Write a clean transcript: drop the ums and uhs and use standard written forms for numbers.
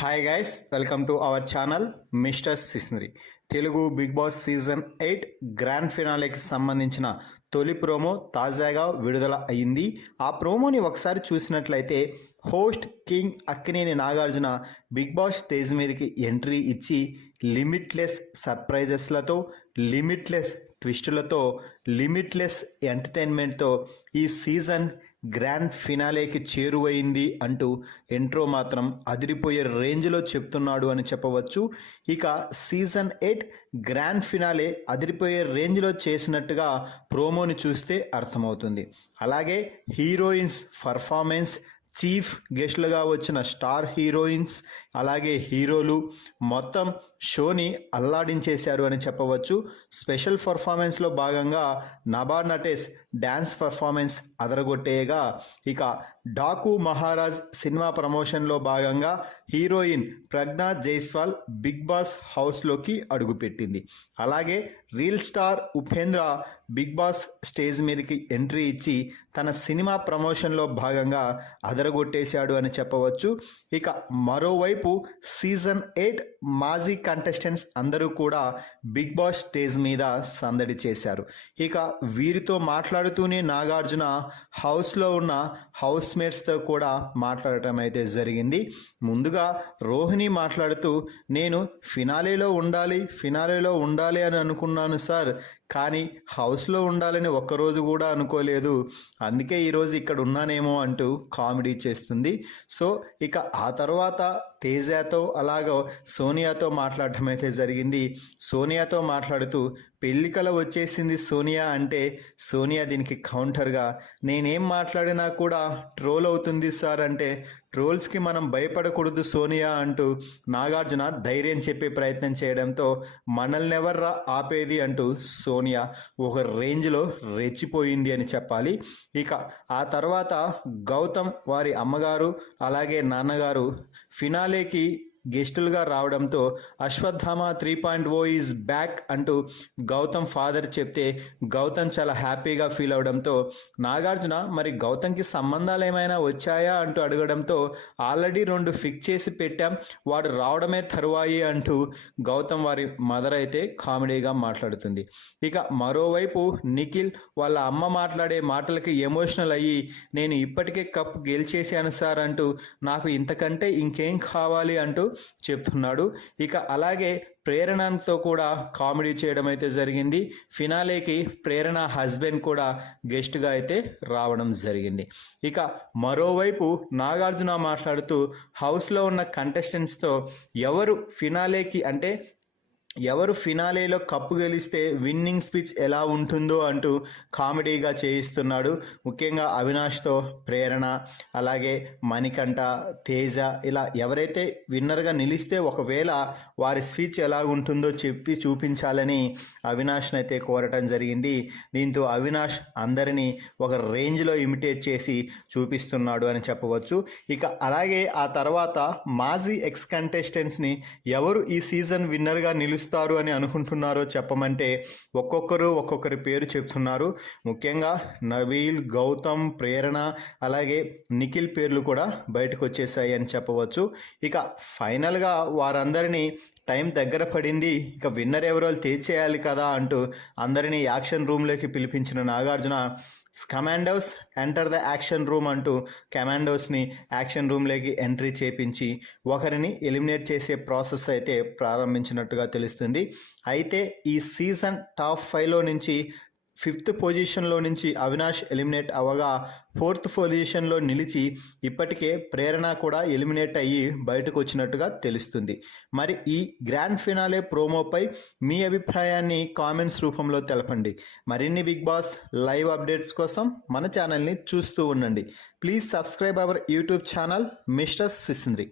Hi guys, welcome to our channel mister Sisnery. Telugu Bigg Boss season 8 grand ఫినాలేకి సంబంధించిన తొలి promo తాజాగా విడుదల అయింది. ఆ ప్రోమోని ఒకసారి చూసినట్లయితే host king Akkineni Nagarjuna Bigg Boss stage మీదకి ఎంట్రీ ఇచ్చి లిమిట్లెస్ సర్ప్రైజెస్లతో, లిమిట్లెస్ ట్విస్టులతో, లిమిట్లెస్ ఎంటర్టైన్మెంట్తో ఈ సీజన్ గ్రాండ్ ఫినాలేకి చేరువైంది అంటూ ఇంట్రో మాత్రం అదిరిపోయే రేంజ్లో చెప్తున్నాడు అని చెప్పవచ్చు. ఇక సీజన్ 8 గ్రాండ్ ఫినాలే అదిరిపోయే రేంజ్లో చేసినట్టుగా ప్రోమోని చూస్తే అర్థమవుతుంది. అలాగే హీరోయిన్స్ పర్ఫార్మెన్స్, చీఫ్ గెస్ట్లుగా వచ్చిన స్టార్ హీరోయిన్స్, అలాగే హీరోలు మొత్తం షోని అల్లాడించేశారు అని చెప్పవచ్చు. స్పెషల్ పర్ఫార్మెన్స్లో భాగంగా నభా నటేష్ డ్యాన్స్ పర్ఫార్మెన్స్ అదరగొట్టేయగా, ఇక డాకు మహారాజ్ సినిమా ప్రమోషన్లో భాగంగా heroine Pragya Jaiswal Bigg Boss హౌస్లోకి అడుగుపెట్టింది. అలాగే reel star Upendra Bigg Boss stage మీదకి ఎంట్రీ ఇచ్చి తన సినిమా ప్రమోషన్లో భాగంగా అదరగొట్టేశాడు అని చెప్పవచ్చు. ఇక మరోవైపు సీజన్ 8 మాజీ కంటెస్టెంట్స్ అందరూ కూడా బిగ్ బాస్ స్టేజ్ మీద సందడి చేశారు. ఇక వీరితో మాట్లాడుతూనే నాగార్జున హౌస్లో ఉన్న హౌస్ మేట్స్తో కూడా మాట్లాడటం అయితే జరిగింది. ముందుగా రోహిణి మాట్లాడుతూ, నేను ఫినాలేలో ఉండాలి అని అనుకున్నాను సార్, కానీ హౌస్లో ఉండాలని ఒక్కరోజు కూడా అనుకోలేదు, అందుకే ఈరోజు ఇక్కడ ఉన్నానేమో అంటూ కామెడీ చేస్తుంది. సో ఇక ఆ తర్వాత తేజాతో అలాగో సోనియాతో మాట్లాడటం అయితే జరిగింది. సోనియాతో మాట్లాడుతూ పెళ్ళికల వచ్చేసింది సోనియా అంటే, సోనియా దీనికి కౌంటర్గా నేనేం మాట్లాడినా కూడా ట్రోల్ అవుతుంది సార్ అంటే, ట్రోల్స్కి మనం భయపడకూడదు సోనియా అంటూ నాగార్జున ధైర్యం చెప్పే ప్రయత్నం చేయడంతో మనల్ని ఎవర్రా ఆపేది అంటూ సోనియా ఒక రేంజ్లో రెచ్చిపోయింది అని చెప్పాలి. ఇక ఆ తర్వాత గౌతమ్ వారి అమ్మగారు అలాగే నాన్నగారు ఫినాలేకి గెస్టులుగా రావడంతో అశ్వత్థామ 3.0 ఈజ్ బ్యాక్ అంటూ గౌతమ్ ఫాదర్ చెప్తే గౌతమ్ చాలా హ్యాపీగా ఫీల్ అవడంతో నాగార్జున మరి గౌతమ్కి సంబంధాలు ఏమైనా వచ్చాయా అంటూ అడగడంతో ఆల్రెడీ 2 ఫిక్స్ చేసి పెట్టాం, వాడు రావడమే తరువాయి అంటూ గౌతమ్ వారి మదర్ అయితే కామెడీగా మాట్లాడుతుంది. ఇక మరోవైపు నిఖిల్ వాళ్ళ అమ్మ మాట్లాడే మాటలకి ఎమోషనల్ అయ్యి నేను ఇప్పటికే కప్ గెలిచేశాను సార్ అంటూ నాకు ఇంతకంటే ఇంకేం కావాలి అంటూ చెప్తున్నాడు. ఇక అలాగే ప్రేరణతో కూడా కామెడీ చేయడం అయితే జరిగింది. ఫినాలేకి ప్రేరణ హస్బెండ్ కూడా గెస్ట్గా అయితే రావడం జరిగింది. ఇక మరోవైపు నాగార్జున మాట్లాడుతూ హౌస్లో ఉన్న కంటెస్టెంట్స్తో ఎవరు ఫినాలేలో కప్పు గెలిస్తే విన్నింగ్ స్పీచ్ ఎలా ఉంటుందో అంటూ కామెడీగా చేయిస్తున్నాడు. ముఖ్యంగా అవినాష్తో ప్రేరణ, అలాగే మణికంఠ, తేజ ఇలా ఎవరైతే విన్నర్గా నిలిస్తే ఒకవేళ వారి స్పీచ్ ఎలా ఉంటుందో చెప్పి చూపించాలని అవినాష్ని అయితే కోరటం జరిగింది. దీంతో అవినాష్ అందరినీ ఒక రేంజ్లో ఇమిటేట్ చేసి చూపిస్తున్నాడు అని చెప్పవచ్చు. ఇక అలాగే ఆ తర్వాత మాజీ ఎక్స్ కంటెస్టెంట్స్ని ఎవరు ఈ సీజన్ విన్నర్గా నిలుస్తారు అని అనుకుంటున్నారో చెప్పమంటే ఒక్కొక్కరి పేరు చెప్తున్నారు. ముఖ్యంగా నవీల్, గౌతమ్, ప్రేరణ అలాగే నిఖిల్ పేర్లు కూడా బయటకు వచ్చేసాయి అని చెప్పవచ్చు. ఇక ఫైనల్గా వారందరినీ టైం దగ్గర పడింది, ఇక విన్నర్ ఎవరో తేల్చేయాలి కదా అంటూ అందరినీ యాక్షన్ రూమ్లోకి పిలిపించిన Nagarjuna commandos enter the action room అంటూ కమాండోస్ని యాక్షన్ రూమ్లోకి ఎంట్రీ చేపించి ఒకరిని ఎలిమినేట్ చేసే ప్రాసెస్ అయితే ప్రారంభించినట్టుగా తెలుస్తుంది. అయితే ఈ సీజన్ టాప్ 5లో నుంచి 5th పొజిషన్లో నుంచి అవినాష్ ఎలిమినేట్ అవ్వగా 4th పొజిషన్లో నిలిచి ఇప్పటికే ప్రేరణ కూడా ఎలిమినేట్ అయ్యి బయటకు వచ్చినట్టుగా తెలుస్తుంది. మరి ఈ గ్రాండ్ ఫినాలే ప్రోమోపై మీ అభిప్రాయాన్ని కామెంట్స్ రూపంలో తెలపండి. మరిన్ని బిగ్ బాస్ లైవ్ అప్డేట్స్ కోసం మన ఛానల్ని చూస్తూ ఉండండి. Please subscribe our YouTube channel mister సిస్నరీ.